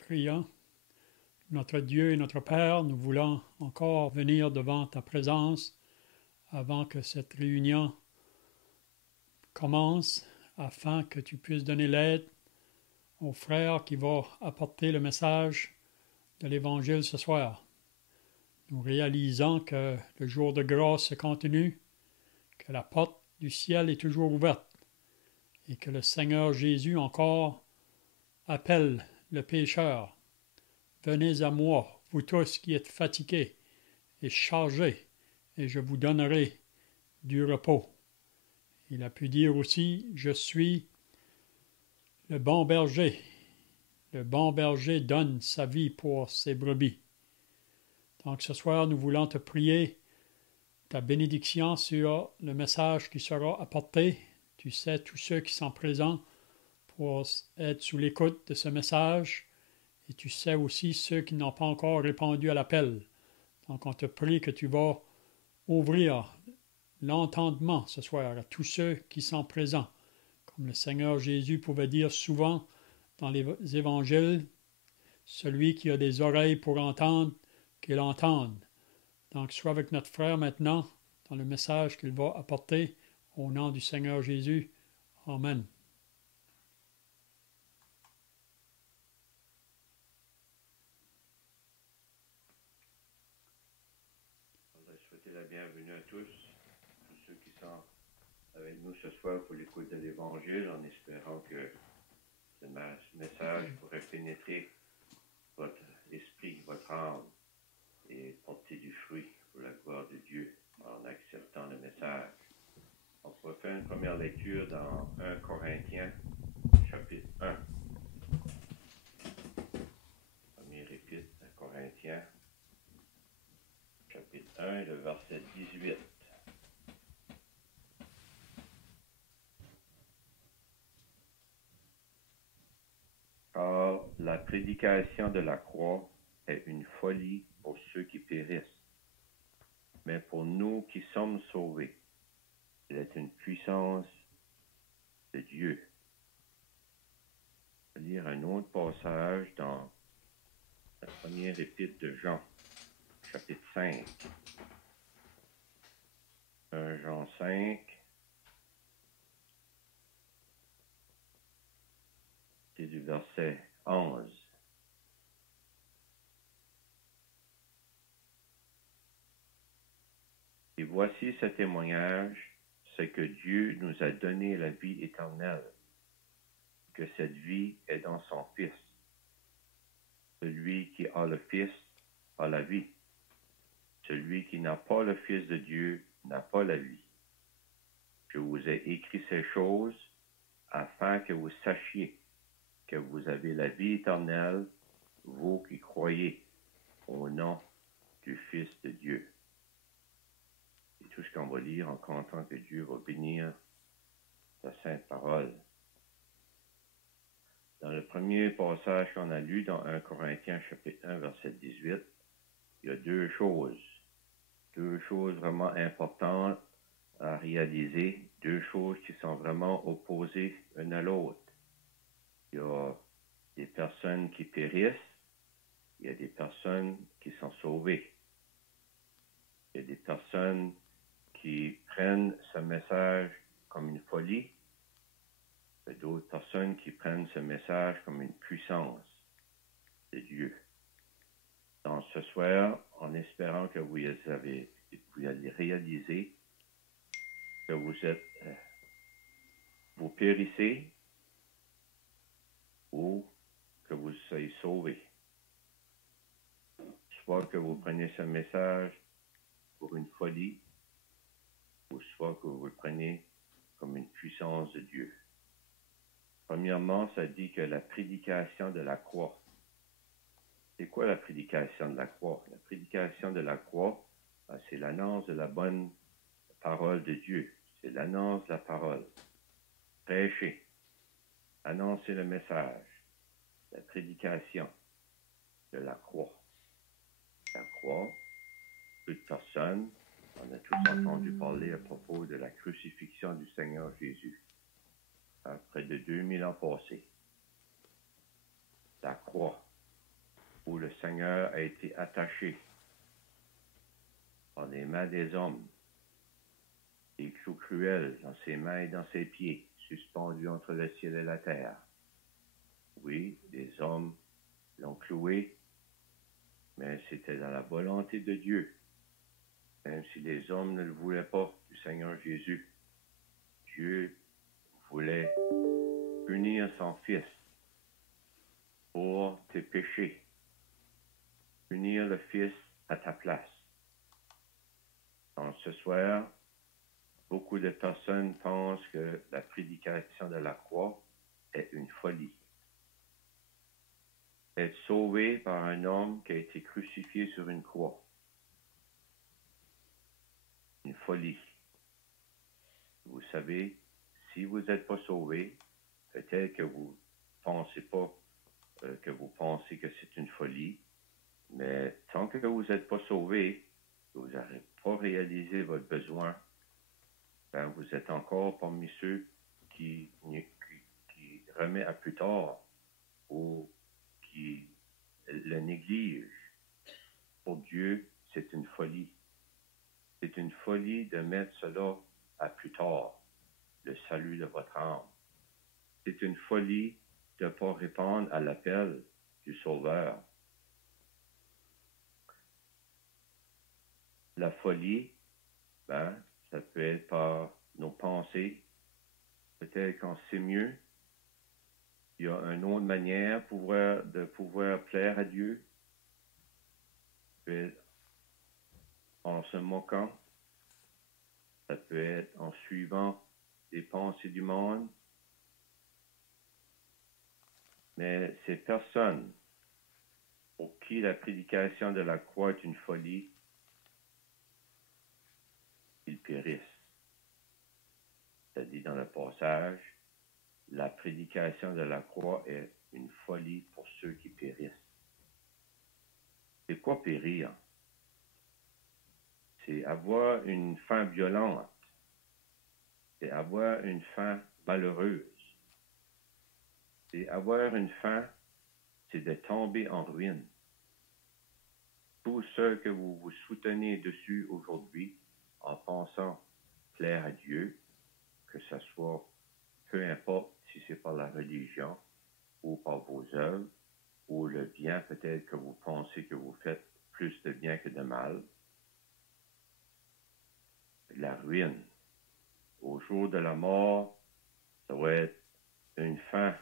Prions. Notre Dieu et notre Père, nous voulons encore venir devant ta présence avant que cette réunion commence, afin que tu puisses donner l'aide aux frères qui vont apporter le message de l'Évangile ce soir. Nous réalisons que le jour de grâce se continue, que la porte du ciel est toujours ouverte et que le Seigneur Jésus encore appelle le pécheur. Venez à moi, vous tous qui êtes fatigués et chargés, et je vous donnerai du repos. Il a pu dire aussi, je suis le bon berger. Le bon berger donne sa vie pour ses brebis. Donc ce soir, nous voulons te prier ta bénédiction sur le message qui sera apporté. Tu sais, tous ceux qui sont présents pour être sous l'écoute de ce message, et tu sais aussi ceux qui n'ont pas encore répondu à l'appel. Donc on te prie que tu vas ouvrir l'entendement ce soir à tous ceux qui sont présents. Comme le Seigneur Jésus pouvait dire souvent dans les évangiles, celui qui a des oreilles pour entendre, qu'il entende. Donc sois avec notre frère maintenant dans le message qu'il va apporter au nom du Seigneur Jésus. Amen. Je voudrais souhaiter la bienvenue à tous ceux qui sont avec nous ce soir pour l'écoute de l'Évangile, en espérant que ce message pourrait pénétrer votre esprit, votre âme, et porter du fruit pour la gloire de Dieu en acceptant le message. On pourrait faire une première lecture dans 1 Corinthiens, chapitre 1. Première épître à Corinthiens, chapitre 1, le verset 18. Car la prédication de la croix est une folie pour ceux qui périssent, mais pour nous qui sommes sauvés, elle est une puissance de Dieu. Je vais lire un autre passage dans la première épître de Jean, chapitre 5. 1 Jean 5, c'est du verset 11. Et voici ce témoignage, c'est que Dieu nous a donné la vie éternelle, que cette vie est dans son Fils. Celui qui a le Fils a la vie. Celui qui n'a pas le Fils de Dieu n'a pas la vie. Je vous ai écrit ces choses afin que vous sachiez que vous avez la vie éternelle, vous qui croyez au nom du Fils de Dieu. C'est tout ce qu'on va lire en comptant que Dieu va bénir sa sainte parole. Dans le premier passage qu'on a lu dans 1 Corinthiens chapitre 1, verset 18, il y a deux choses vraiment importantes à réaliser, deux choses qui sont vraiment opposées l'une à l'autre. Il y a des personnes qui périssent, il y a des personnes qui sont sauvées. Il y a des personnes qui prennent ce message comme une folie, et d'autres personnes qui prennent ce message comme une puissance de Dieu. Donc ce soir, en espérant que vous allez réaliser que vous périssez ou que vous soyez sauvés. Soit que vous prenez ce message pour une folie, ou soit que vous le prenez comme une puissance de Dieu. Premièrement, ça dit que la prédication de la croix. C'est quoi la prédication de la croix? La prédication de la croix, c'est l'annonce de la bonne parole de Dieu. C'est l'annonce de la parole. Prêcher. Annoncer le message. La prédication de la croix. La croix, toute personne, on a tous entendu parler à propos de la crucifixion du Seigneur Jésus. Près de 2000 ans passés. la croix, où le Seigneur a été attaché par les mains des hommes, des clous cruels dans ses mains et dans ses pieds, suspendus entre le ciel et la terre. Oui, les hommes l'ont cloué, mais c'était dans la volonté de Dieu. Même si les hommes ne le voulaient pas, du Seigneur Jésus, Dieu voulait punir son Fils pour tes péchés, punir le Fils à ta place. Donc ce soir, beaucoup de personnes pensent que la prédication de la croix est une folie. Être sauvé par un homme qui a été crucifié sur une croix. Une folie. Vous savez, si vous n'êtes pas sauvé, peut-être que vous pensez pas que vous pensez que c'est une folie, mais tant que vous n'êtes pas sauvé, vous n'avez pas réalisé votre besoin, ben vous êtes encore parmi ceux qui remet à plus tard ou qui le négligent. Pour Dieu, c'est une folie. C'est une folie de mettre cela à plus tard, le salut de votre âme. C'est une folie de ne pas répondre à l'appel du Sauveur. La folie, ben, ça peut être par nos pensées. Peut-être qu'on sait mieux. Il y a une autre manière de pouvoir plaire à Dieu. Ça peut être en se moquant. Ça peut être en suivant les pensées du monde. Mais ces personnes pour qui la prédication de la croix est une folie, ils périssent. C'est-à-dire dans le passage, la prédication de la croix est une folie pour ceux qui périssent. C'est quoi périr? C'est avoir une fin violente. C'est avoir une fin malheureuse. C'est avoir une fin, c'est de tomber en ruine. Tous ceux que vous vous soutenez dessus aujourd'hui en pensant plaire à Dieu, que ce soit, peu importe si c'est par la religion ou par vos œuvres, ou le bien peut-être que vous pensez que vous faites plus de bien que de mal, la ruine. Au jour de la mort, ça va être une fin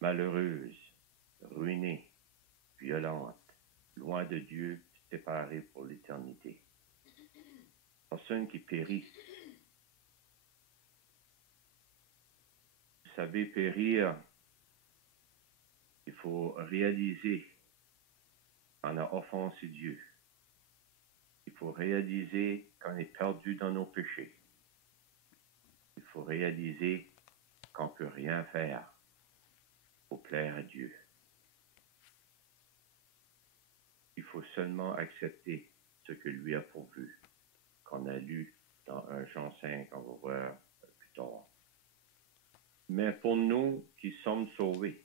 malheureuse, ruinée, violente, loin de Dieu, séparée pour l'éternité. Personne qui périt. Vous savez, périr, il faut réaliser qu'on a offensé Dieu. Il faut réaliser qu'on est perdu dans nos péchés. Il faut réaliser qu'on ne peut rien faire pour plaire à Dieu. Il faut seulement accepter ce que lui a pourvu, qu'on a lu dans 1 Jean 5, on va voir plus tard. Mais pour nous qui sommes sauvés,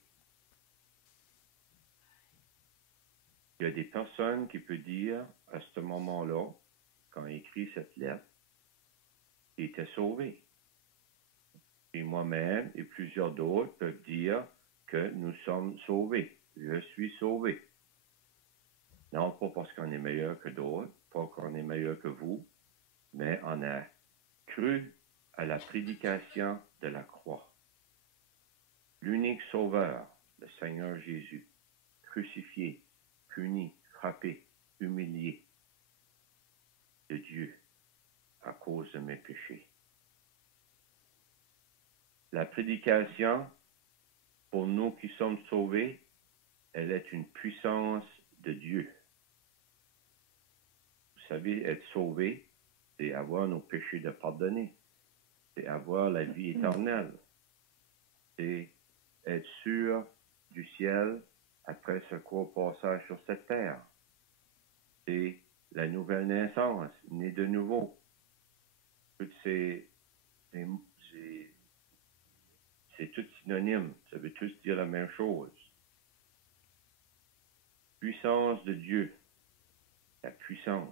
il y a des personnes qui peuvent dire à ce moment-là, quand il écrit cette lettre, qu'il était sauvé. Et moi-même et plusieurs d'autres peuvent dire que nous sommes sauvés. Je suis sauvé. Non pas parce qu'on est meilleur que d'autres, pas qu'on est meilleur que vous, mais on a cru à la prédication de la croix. L'unique sauveur, le Seigneur Jésus, crucifié, puni, frappé, humilié de Dieu à cause de mes péchés. La prédication, pour nous qui sommes sauvés, elle est une puissance de Dieu. Vous savez, être sauvé, c'est avoir nos péchés de pardonnés. C'est avoir la vie éternelle. C'est être sûr du ciel après ce court passage sur cette terre. C'est la nouvelle naissance, né de nouveau. Toutes c'est tout synonyme. Ça veut tous dire la même chose. puissance de Dieu, la puissance,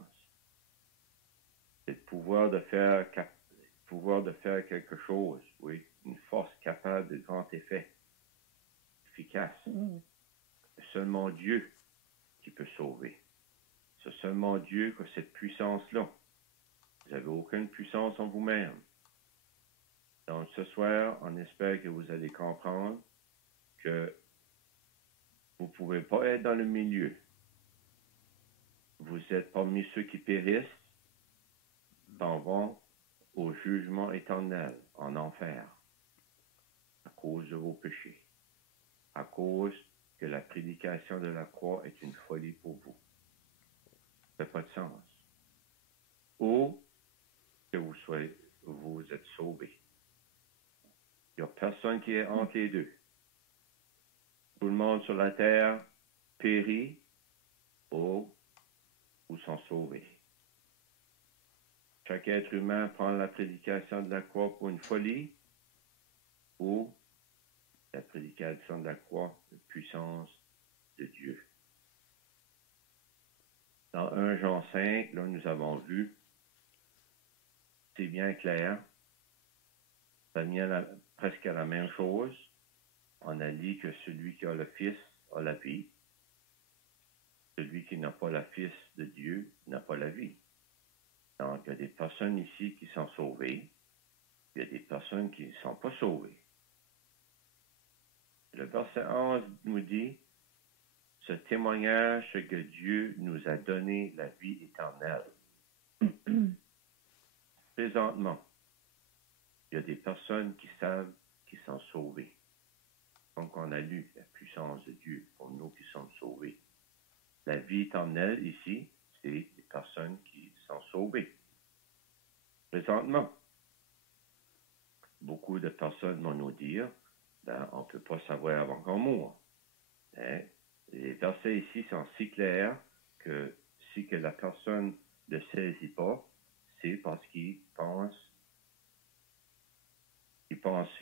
c'est le pouvoir de faire quelque chose, oui, une force capable de grand effet, efficace. C'est seulement Dieu qui peut sauver. C'est seulement Dieu qui a cette puissance-là. Vous n'avez aucune puissance en vous-même. Donc ce soir, on espère que vous allez comprendre que vous ne pouvez pas être dans le milieu. Vous êtes parmi ceux qui périssent, s'en vont au jugement éternel, en enfer, à cause de vos péchés, à cause que la prédication de la croix est une folie pour vous. Ça n'a pas de sens. Ou que vous êtes sauvés. Il n'y a personne qui est entre les deux. Tout le monde sur la terre périt ou sont sauvés. Chaque être humain prend la prédication de la croix pour une folie ou la prédication de la croix de puissance de Dieu. Dans 1 Jean 5, là, nous avons vu, c'est bien clair, ça vient presque à la même chose. On a dit que celui qui a le Fils a la vie. Celui qui n'a pas le Fils de Dieu n'a pas la vie. Donc, il y a des personnes ici qui sont sauvées. Il y a des personnes qui ne sont pas sauvées. Le verset 11 nous dit, ce témoignage, c'est que Dieu nous a donné la vie éternelle. Présentement, il y a des personnes qui savent qu'ils sont sauvés. Donc, on a lu la puissance de Dieu pour nous qui sommes sauvés. La vie éternelle ici, c'est les personnes qui sont sauvées. Présentement, beaucoup de personnes vont nous dire, on ne peut pas savoir avant qu'on mourra. Les versets ici sont si clairs que si que la personne ne saisit pas, c'est parce qu'il pense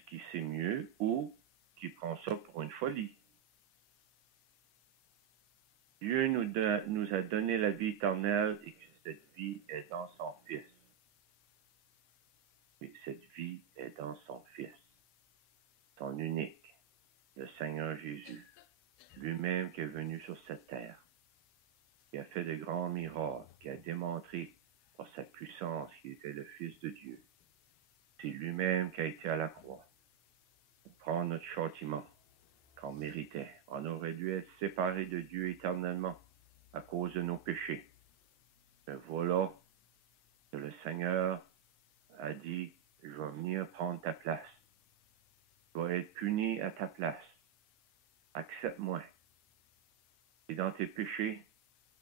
qu'il sait mieux ou qu'il prend ça pour une folie. Dieu nous a donné la vie éternelle et que cette vie est dans son Fils. Et que cette vie est dans son Fils, son unique, le Seigneur Jésus, lui-même qui est venu sur cette terre, qui a fait de grands miracles, qui a démontré par sa puissance qu'il était le Fils de Dieu. C'est lui-même qui a été à la croix pour prendre notre châtiment qu'on méritait. On aurait dû être séparés de Dieu éternellement à cause de nos péchés. Mais voilà que le Seigneur a dit, je vais venir prendre ta place. Je vais être puni à ta place. Accepte-moi. Et dans tes péchés,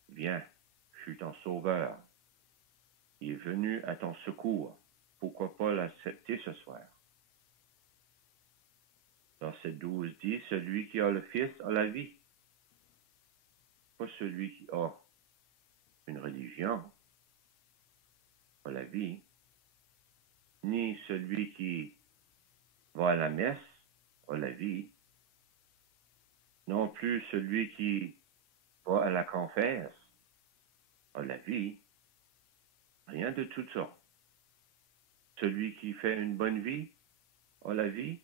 viens, je suis ton sauveur. Il est venu à ton secours. Pourquoi pas l'accepter ce soir? Verset 12 dit, celui qui a le Fils a la vie. Pas celui qui a une religion a la vie, ni celui qui va à la messe a la vie, non plus celui qui va à la confesse a la vie, rien de tout ça. Celui qui fait une bonne vie a la vie,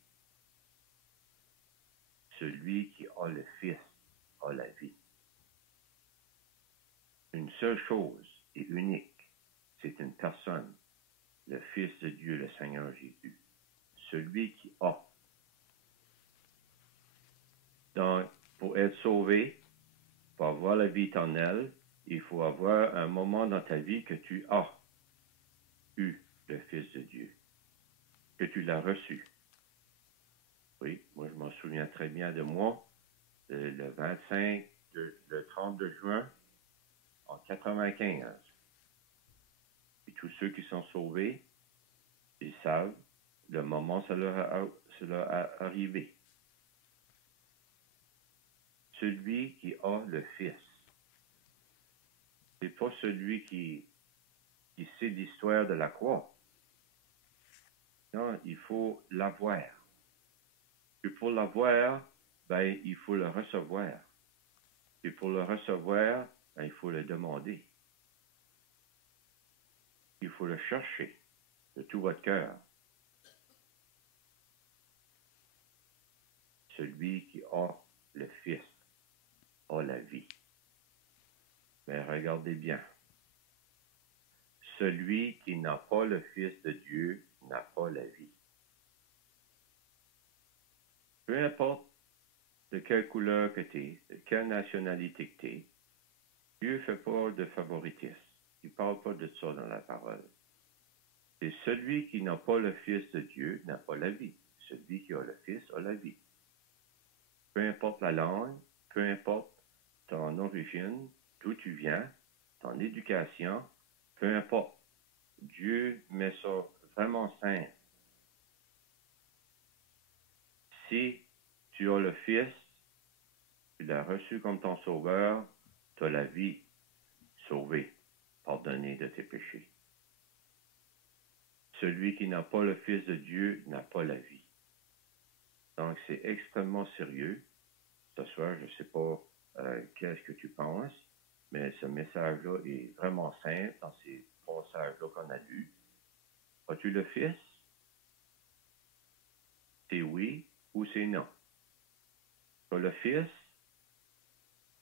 celui qui a le Fils a la vie. Une seule chose est unique, c'est une personne, le Fils de Dieu, le Seigneur Jésus. Celui qui a. Donc, pour être sauvé, pour avoir la vie éternelle, il faut avoir un moment dans ta vie que tu as eu le Fils de Dieu, que tu l'as reçu. Oui, moi je m'en souviens très bien de moi, le 32 juin en 95. Et tous ceux qui sont sauvés, ils savent le moment ça leur a arrivé. Celui qui a le Fils. C'est pas celui qui sait l'histoire de la croix. Non, il faut l'avoir. Et pour l'avoir, il faut le recevoir. Et pour le recevoir, ben, il faut le demander. Il faut le chercher de tout votre cœur. Celui qui a le Fils a la vie. Mais regardez bien. Celui qui n'a pas le Fils de Dieu n'a pas la vie. Peu importe de quelle couleur que tu es, de quelle nationalité que tu es, Dieu ne fait pas de favoritisme. Il ne parle pas de ça dans la parole. C'est celui qui n'a pas le Fils de Dieu n'a pas la vie. Celui qui a le Fils a la vie. Peu importe la langue, peu importe ton origine, d'où tu viens, ton éducation, peu importe. Dieu met ça vraiment simple. Si tu as le Fils, tu l'as reçu comme ton sauveur, tu as la vie sauvée, pardonnée de tes péchés. Celui qui n'a pas le Fils de Dieu n'a pas la vie. Donc, c'est extrêmement sérieux. Ce soir, je ne sais pas qu'est-ce que tu penses, mais ce message-là est vraiment simple dans ces passages-là qu'on a lus. As-tu le Fils? C'est oui ou c'est non. Tu as le Fils,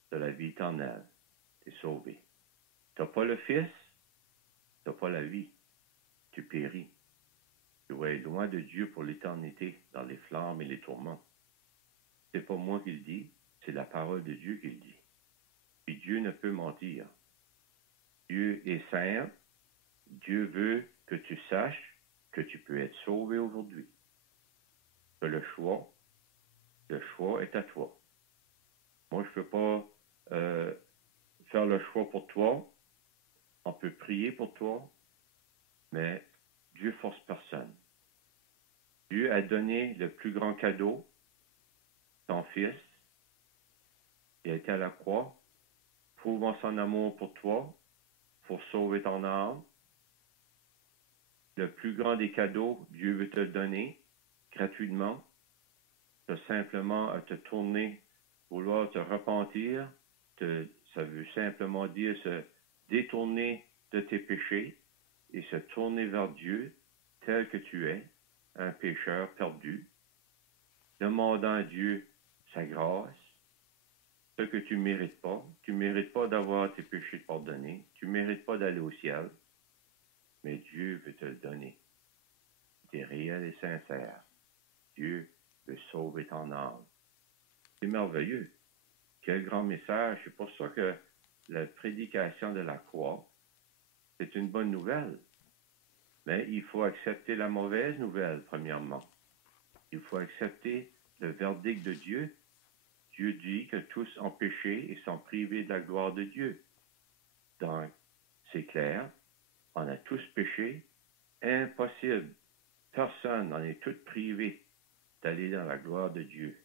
tu as la vie éternelle. Tu es sauvé. Tu n'as pas le Fils, tu n'as pas la vie. Tu péris. Tu vas être loin de Dieu pour l'éternité, dans les flammes et les tourments. C'est pas moi qui le dis, c'est la parole de Dieu qui le dit. Puis Dieu ne peut mentir. Dieu est saint. Dieu veut que tu saches que tu peux être sauvé aujourd'hui. Tu as le choix. Le choix est à toi. Moi, je ne peux pas faire le choix pour toi. On peut prier pour toi, mais Dieu force personne. Dieu a donné le plus grand cadeau, ton Fils. Il a été à la croix, prouvant son amour pour toi, pour sauver ton âme. Le plus grand des cadeaux, Dieu veut te donner gratuitement. Tu as simplement à te tourner, vouloir te repentir. Ça veut simplement dire se détourner de tes péchés et se tourner vers Dieu tel que tu es, un pécheur perdu, demandant à Dieu sa grâce, ce que tu ne mérites pas. Tu ne mérites pas d'avoir tes péchés pardonnés. Tu ne mérites pas d'aller au ciel. Mais Dieu veut te le donner. Tu es réel et sincère. Dieu veut sauver ton âme. C'est merveilleux. Quel grand message. C'est pour ça que la prédication de la croix, c'est une bonne nouvelle. Mais il faut accepter la mauvaise nouvelle, premièrement. Il faut accepter le verdict de Dieu. Dieu dit que tous ont péché et sont privés de la gloire de Dieu. Donc, c'est clair, on a tous péché, impossible. Personne, on est tous privés d'aller dans la gloire de Dieu.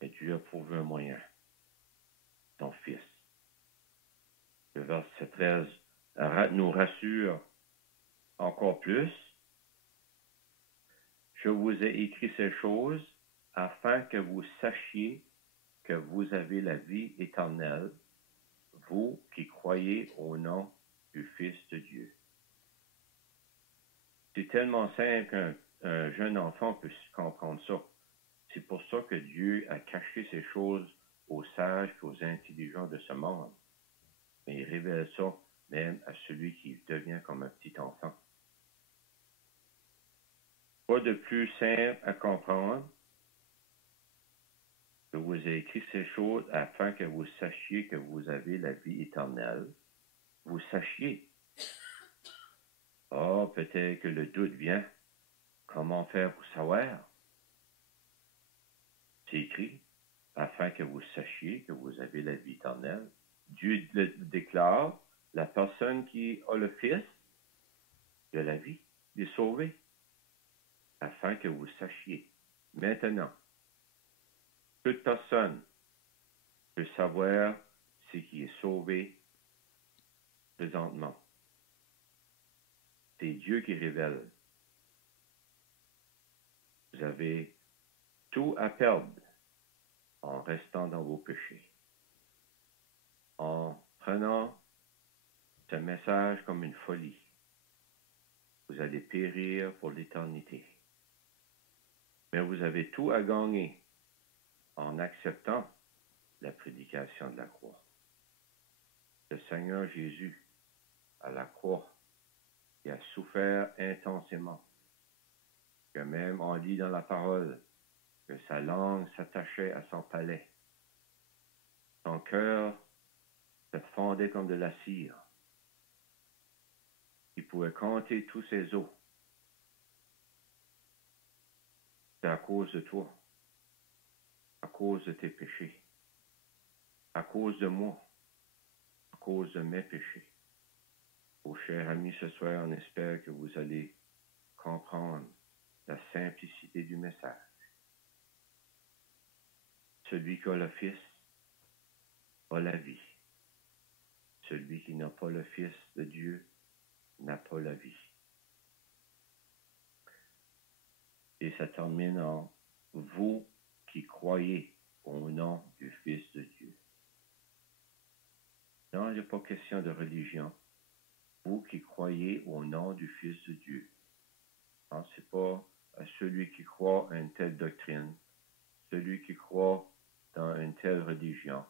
Et Dieu a trouvé un moyen, ton Fils. Le verset 13 nous rassure encore plus. Je vous ai écrit ces choses afin que vous sachiez que vous avez la vie éternelle, vous qui croyez au nom du Fils de Dieu. C'est tellement simple qu'un jeune enfant peut comprendre ça. C'est pour ça que Dieu a caché ces choses aux sages et aux intelligents de ce monde. Mais il révèle ça même à celui qui devient comme un petit enfant. Pas de plus simple à comprendre. Je vous ai écrit ces choses afin que vous sachiez que vous avez la vie éternelle. Vous sachiez. Peut-être que le doute vient. Comment faire pour savoir? C'est écrit, afin que vous sachiez que vous avez la vie éternelle. Dieu le déclare, la personne qui a le Fils de la vie, il est sauvé. Afin que vous sachiez. Maintenant, toute personne peut savoir ce qui est sauvé présentement. C'est Dieu qui révèle. Vous avez tout à perdre en en restant dans vos péchés. En prenant ce message comme une folie, vous allez périr pour l'éternité. Mais vous avez tout à gagner en acceptant la prédication de la croix. Le Seigneur Jésus, à la croix, il a souffert intensément, que même on lit dans la parole que sa langue s'attachait à son palais. Son cœur se fondait comme de la cire. Il pouvait compter tous ses os. C'est à cause de toi, à cause de tes péchés, à cause de moi, à cause de mes péchés. Oh, chers amis, ce soir, on espère que vous allez comprendre la simplicité du message. Celui qui a le Fils a la vie. Celui qui n'a pas le Fils de Dieu n'a pas la vie. Et ça termine en vous qui croyez au nom du Fils de Dieu. Non, il n'y a pas question de religion. Vous qui croyez au nom du Fils de Dieu. Non, ce n'est pas à celui qui croit à une telle doctrine, celui qui croit dans une telle religion,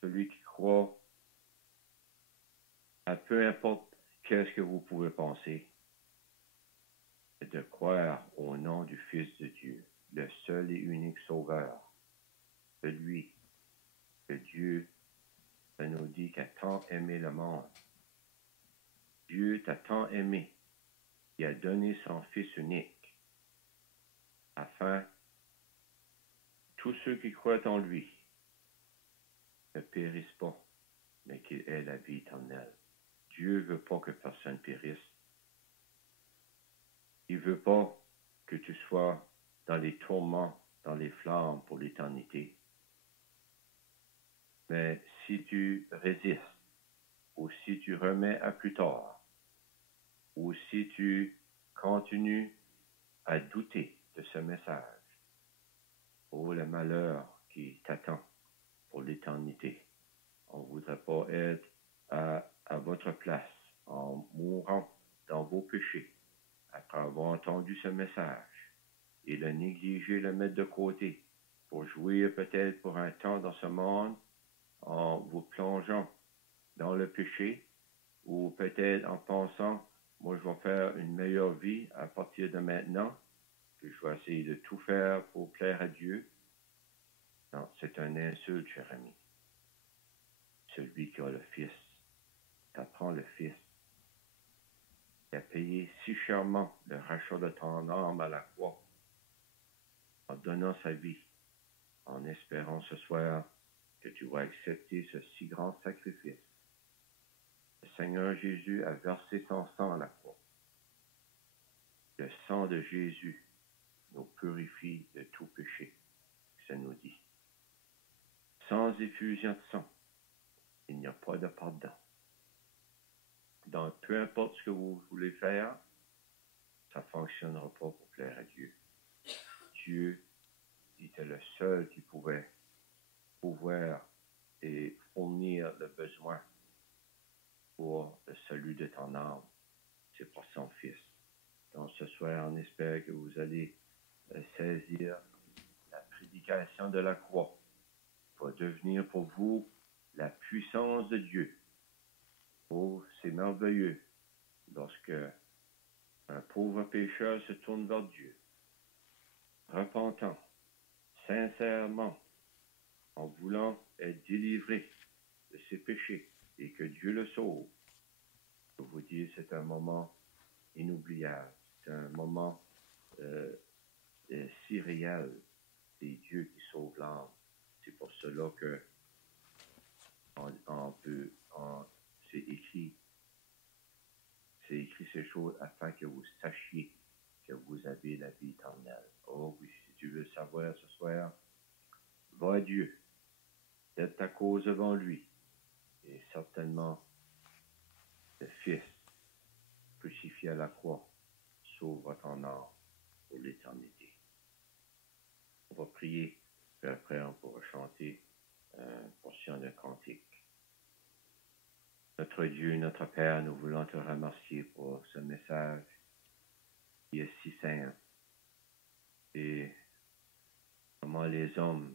celui qui croit à peu importe qu'est-ce que vous pouvez penser, c'est de croire au nom du Fils de Dieu, le seul et unique Sauveur, celui que Dieu nous dit qu'a tant aimé le monde. Dieu t'a tant aimé, il a donné son Fils unique, afin que tous ceux qui croient en lui ne périssent pas, mais qu'ils aient la vie éternelle. Dieu ne veut pas que personne périsse. Il ne veut pas que tu sois dans les tourments, dans les flammes pour l'éternité. Mais si tu résistes, ou si tu remets à plus tard, ou si tu continues à douter de ce message, oh le malheur qui t'attend pour l'éternité. On ne voudrait pas être à votre place en mourant dans vos péchés après avoir entendu ce message et le négliger, le mettre de côté pour jouir peut-être pour un temps dans ce monde en vous plongeant dans le péché ou peut-être en pensant, moi je vais faire une meilleure vie à partir de maintenant, que je vais essayer de tout faire pour plaire à Dieu. Non, c'est un insulte, cher ami. Celui qui a le Fils, t'apprends le Fils, qui a payé si chèrement le rachat de ton âme à la croix, en donnant sa vie, en espérant ce soir que tu vas accepter ce si grand sacrifice. Le Seigneur Jésus a versé son sang à la croix. Le sang de Jésus nous purifie de tout péché, ça nous dit. Sans effusion de sang, il n'y a pas de pardon. Donc, peu importe ce que vous voulez faire, ça ne fonctionnera pas pour plaire à Dieu. Dieu était le seul qui pouvait pouvoir et fournir le besoin pour le salut de ton âme. C'est pour son Fils. Donc, ce soir, on espère que vous allez saisir la prédication de la croix va devenir pour vous la puissance de Dieu. Oh, c'est merveilleux lorsque un pauvre pécheur se tourne vers Dieu, repentant, sincèrement, en voulant être délivré de ses péchés et que Dieu le sauve. Je vous dis, c'est un moment inoubliable. C'est un moment si réel. C'est Dieu qui sauve l'âme. C'est pour cela que c'est écrit ces choses afin que vous sachiez que vous avez la vie éternelle. Oh oui, si tu veux savoir ce soir, va à Dieu, aide ta cause devant lui, et certainement le Fils, crucifié à la croix, sauvera ton âme pour l'éternité. On va prier Puis après, on pourra chanter une portion de cantique. Notre Dieu, notre Père, nous voulons te remercier pour ce message qui est si simple. Et comment les hommes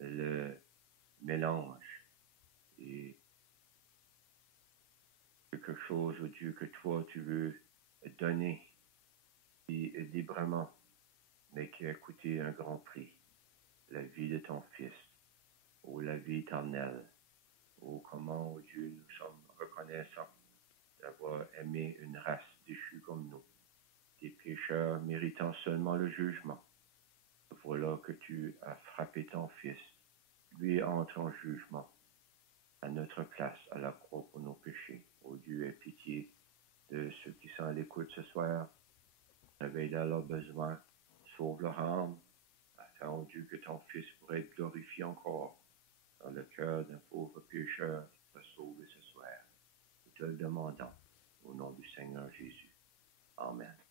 le mélangent. Et quelque chose, oh Dieu, que toi, tu veux donner librement, mais qui a coûté un grand prix. La vie de ton Fils, ou la vie éternelle, ou comment, oh Dieu, nous sommes reconnaissants d'avoir aimé une race déchue comme nous, des pécheurs méritant seulement le jugement. Voilà que tu as frappé ton Fils, lui entre en jugement, à notre place, à la croix pour nos péchés. Ô Dieu, aie pitié de ceux qui sont à l'écoute ce soir, réveille leurs besoins, sauve leur âme, afin, ô Dieu, que ton Fils pourrait être glorifié encore dans le cœur d'un pauvre pécheur qui t'a sauvé ce soir. Nous te le demandons, au nom du Seigneur Jésus. Amen.